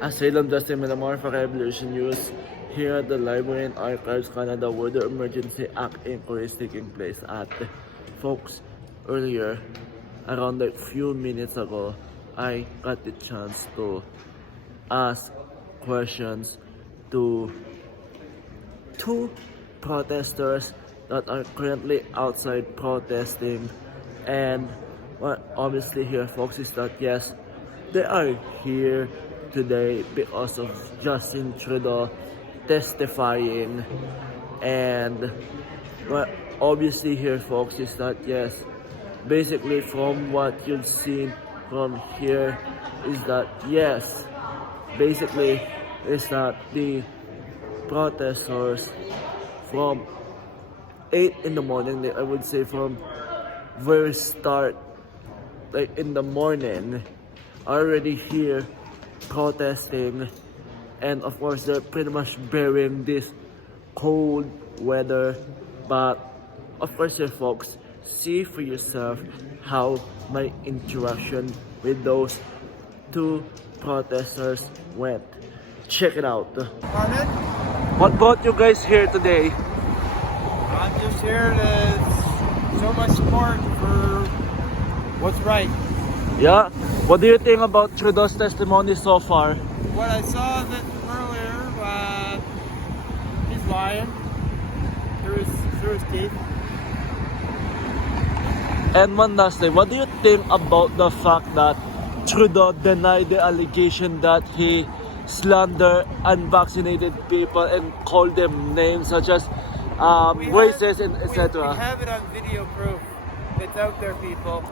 Asylum Justin Milamar for Revolution News here at the Library and Archives Canada, where the Emergency Act inquiry is taking place at. Folks, earlier, around like few minutes ago, I got the chance to ask questions to two protesters that are currently outside protesting, and what obviously here, folks, is that yes, they are here today because of Justin Trudeau testifying, and what obviously here, folks, is that yes, basically from what you've seen from here is that yes, basically is that the protesters from 8 in the morning, I would say from very start, like in the morning, already here protesting, and of course they're pretty much bearing this cold weather. But of course here, folks, see for yourself how my interaction with those two protesters went. Check it out. Pardon? What brought you guys here today? I'm just here to show my support for what's right. Yeah? What do you think about Trudeau's testimony so far? What I saw of it earlier, he's lying through his teeth. And one last thing, what do you think about the fact that Trudeau denied the allegation that he slandered unvaccinated people and called them names such as racist and etc.? We have it on video proof. It's out there, people.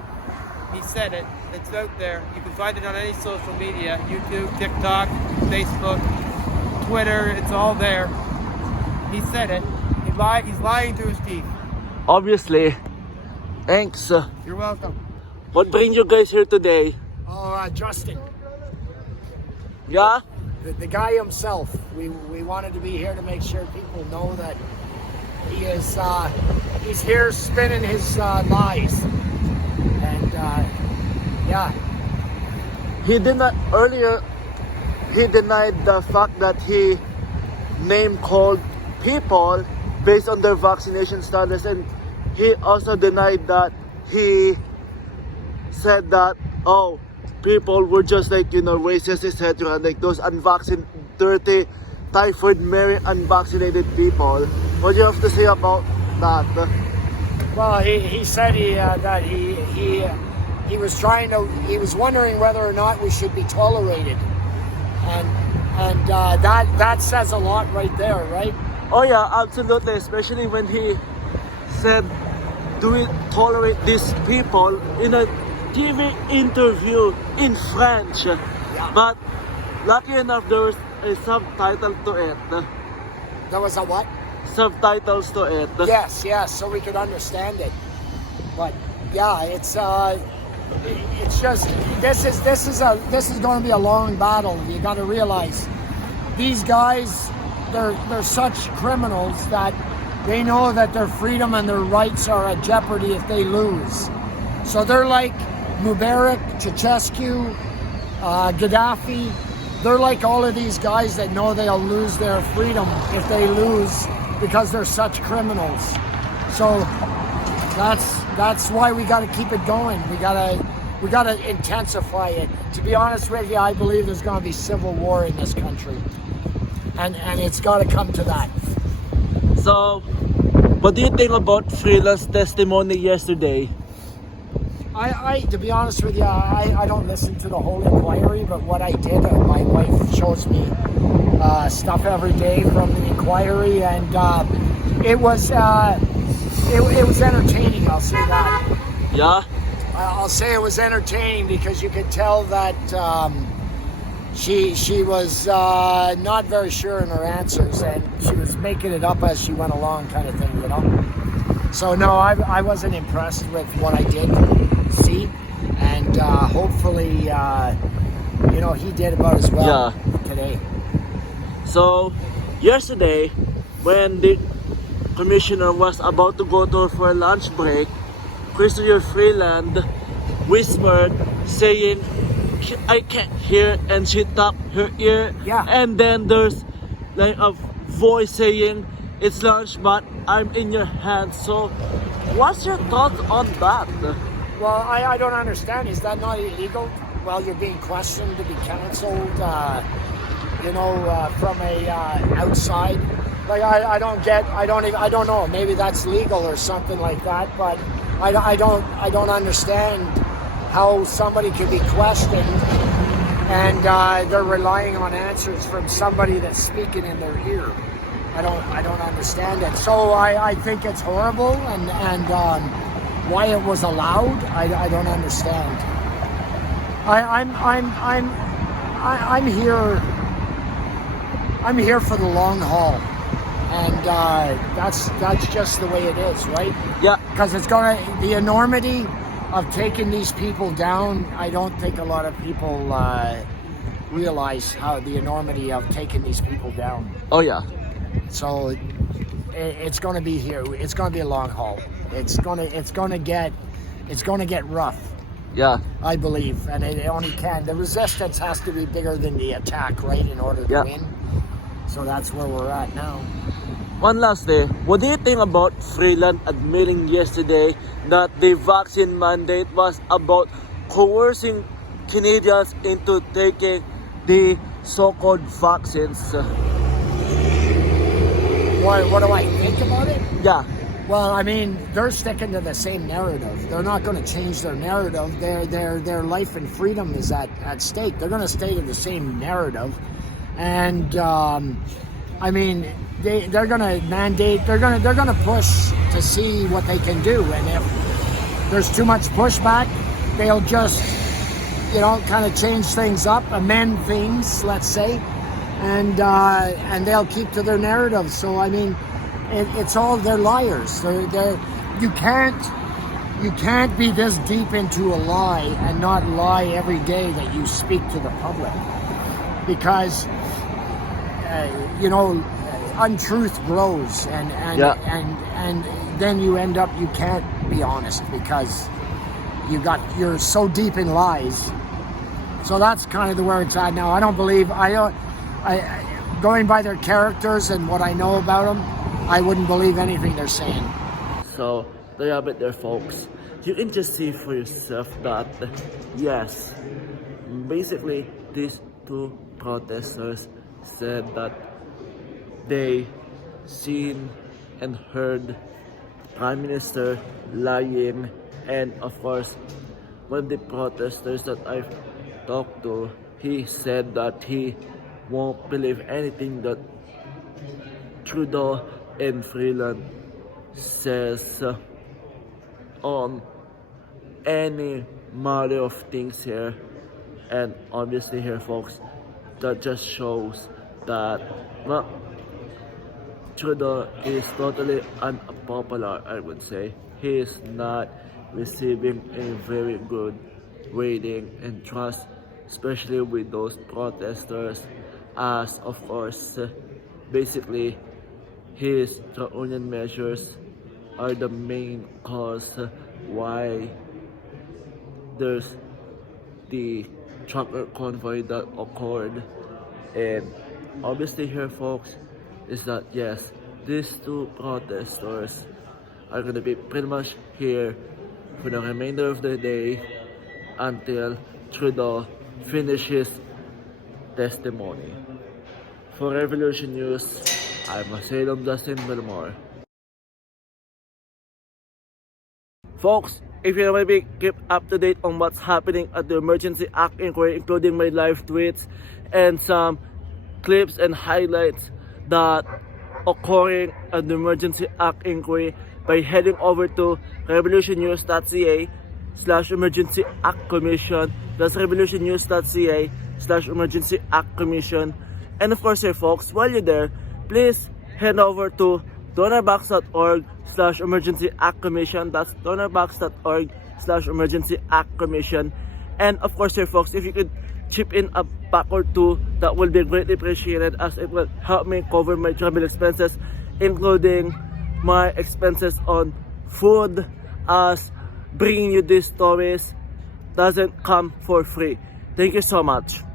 He said it. It's out there. You can find it on any social media: YouTube, TikTok, Facebook, Twitter. It's all there. He said it. He's lying through his teeth. Obviously. Thanks. You're welcome. What brings you guys here today? Oh, Justin, Yeah? the guy himself. We wanted to be here to make sure people know that he is he's here spinning his lies, and yeah. He denied earlier. He denied the fact that he name called people based on their vaccination status, and he also denied that he said that people were just like racist, etc. Like those unvaccinated, dirty, typhoid Mary unvaccinated people. What do you have to say about that? Well, he said that he was trying to. He was wondering whether or not we should be tolerated, and that says a lot right there, right? Oh yeah, absolutely. Especially when he said, "Do we tolerate these people?" in a TV interview in French. Yeah. But lucky enough, there was a subtitle to it. There was a what? Subtitles to it. Yes, so we could understand it. But yeah, it's just this is going to be a long battle. You got to realize these guys, they're such criminals that they know that their freedom and their rights are at jeopardy if they lose. So they're like Mubarak, Ceausescu, Gaddafi. They're like all of these guys that know they'll lose their freedom if they lose because they're such criminals. So that's why we got to keep it going. We got to intensify it. To be honest with you, I believe there's going to be civil war in this country, and it's got to come to that. So, what do you think about Freeland's testimony yesterday? To be honest with you, I don't listen to the whole inquiry, but what I did, my wife shows me stuff every day from the inquiry, and it was entertaining. I'll say that. Yeah? I'll say it was entertaining because you could tell that she was not very sure in her answers, and she was making it up as she went along, kind of thing, you know. So no, I wasn't impressed with what I did see, and hopefully, he did about as well today. So, yesterday, when the commissioner was about to go to for a lunch break, Chrystia Freeland whispered saying I can't hear, and she tapped her ear. Yeah. And then there's like a voice saying, "It's lunch, but I'm in your hands." So, what's your thoughts on that? Well, I don't understand. Is that not illegal? While you're being questioned to be canceled, from a outside. Like I don't know. Maybe that's legal or something like that. But I don't understand how somebody could be questioned and they're relying on answers from somebody that's speaking in their ear. I don't understand it. So I think it's horrible and why it was allowed. I don't understand. I'm here for the long haul, and that's just the way it is, right? Yeah. Because the enormity of taking these people down. I don't think a lot of people realize how the enormity of taking these people down. Oh yeah. So it's going to be here. It's going to be a long haul. It's going to get rough. Yeah. I believe, and it only can. The resistance has to be bigger than the attack, right, in order to win. So that's where we're at now. One last thing, what do you think about Freeland admitting yesterday that the vaccine mandate was about coercing Canadians into taking the so-called vaccines? What do I think about it? Yeah. Well, I mean, they're sticking to the same narrative. They're not going to change their narrative. Their life and freedom is at stake. They're going to stay to the same narrative. And I mean, they're going to mandate. They're going to push to see what they can do. And if there's too much pushback, they'll just kind of change things up, amend things, let's say, and they'll keep to their narrative. So I mean. It's all, they're liars. You can't be this deep into a lie and not lie every day that you speak to the public, because untruth grows and then you end up, you can't be honest because you're so deep in lies. So that's kind of where it's at now. I don't believe going by their characters and what I know about them, I wouldn't believe anything they're saying. So, there you have it there, folks. You can just see for yourself that, yes, basically these two protesters said that they seen and heard Prime Minister lying, and of course, one of the protesters that I've talked to, he said that he won't believe anything that Trudeau and Freeland says on any matter of things here. And obviously here, folks, that just shows that Trudeau is totally unpopular, I would say. He is not receiving a very good rating and trust, especially with those protesters, as of course basically his draconian measures are the main cause why there's the trucker convoy that occurred. And obviously here, folks, is that yes, these two protesters are going to be pretty much here for the remainder of the day until Trudeau finishes testimony. For Revolution News, I'm Asylum Justin Belmore. Folks, if you want to be kept up to date on what's happening at the Emergency Act Inquiry, including my live tweets and some clips and highlights that occurring at the Emergency Act Inquiry, by heading over to revolutionnews.ca/Emergency Act Commission. That's revolutionnews.ca/Emergency Act Commission. And of course, here, folks, while you're there, please head over to donorbox.org/Emergency Act Commission. That's donorbox.org/Emergency Act Commission. And of course, here, folks, if you could chip in a buck or two, that will be greatly appreciated, as it will help me cover my travel expenses, including my expenses on food, as bringing you these stories doesn't come for free. Thank you so much.